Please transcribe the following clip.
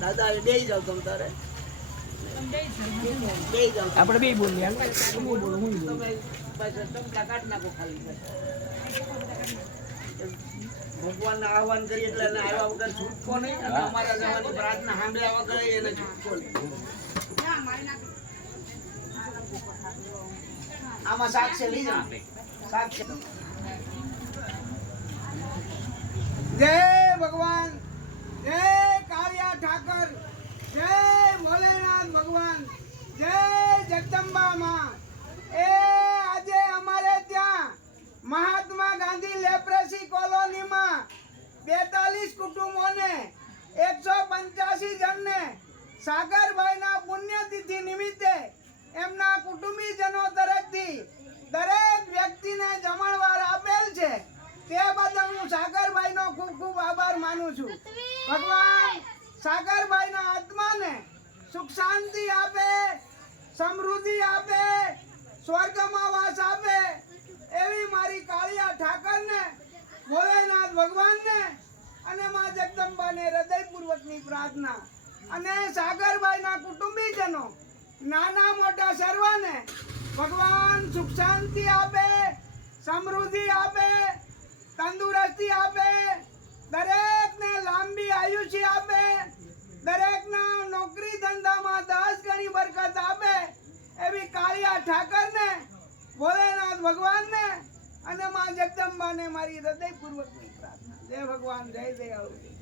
દાદા એ બેહી જાવ તમ તારે. આપણે બે બોલીએ. હું બોલું હું બોલું. ભગવાનને આહવાન કરીએ એટલે એને આવ્યા વગર છૂટકો નહીં અને અમારા જવાની પ્રાર્થના સાંભળ્યા વગર એને છૂટકો નહીં. આમાં સાક્ષી લઈ જાઓ સાક્ષી જય ભગવાન જય કાળિયા ઠાકર જય ભોલેનાથ ભગવાન જય જગદંબા માં એ આજે અમારે ત્યાં મહાત્મા ગાંધી લેપ્રેસી કોલોનીમાં બેતાલીસ કુટુંબોને એકસો પંચ્યાસી જણને સાગરભાઈના પુણ્યતિથિ નિમિત્તે એમના કુટુંબીજનો તરફથી દરેક વ્યક્તિને જમણવાર આપેલ છે. તે બદલ હું સાગરભાઈનો ખૂબ ખૂબ આભાર માનું છું. ભગવાન સાગરભાઈના આત્માને સુખ શાંતિ આપે, સમૃદ્ધિ આપે, સ્વર્ગમાં વાસ આપે એવી મારી કાળિયા ઠાકરને ભોલેનાથ મા જગદંબાને હૃદયપૂર્વકની પ્રાર્થના. અને સાગરભાઈના કુટુંબીજનો, નાના મોટા સર્વને ભગવાન સુખ શાંતિ આપે, સમૃદ્ધિ આપે, તંદુરસ્તી આપે, દરેકને લાંબી આયુષ્ય આપે, દરેકના નોકરી ધંધામાં દસ ગણી બરકત આપે, એવી કાળિયા ઠાકરને, ભોલેનાથ ભગવાનને અને મા જગદંબાને મારી હૃદયપૂર્વકની પ્રાર્થના. જય ભગવાન, જય આવડે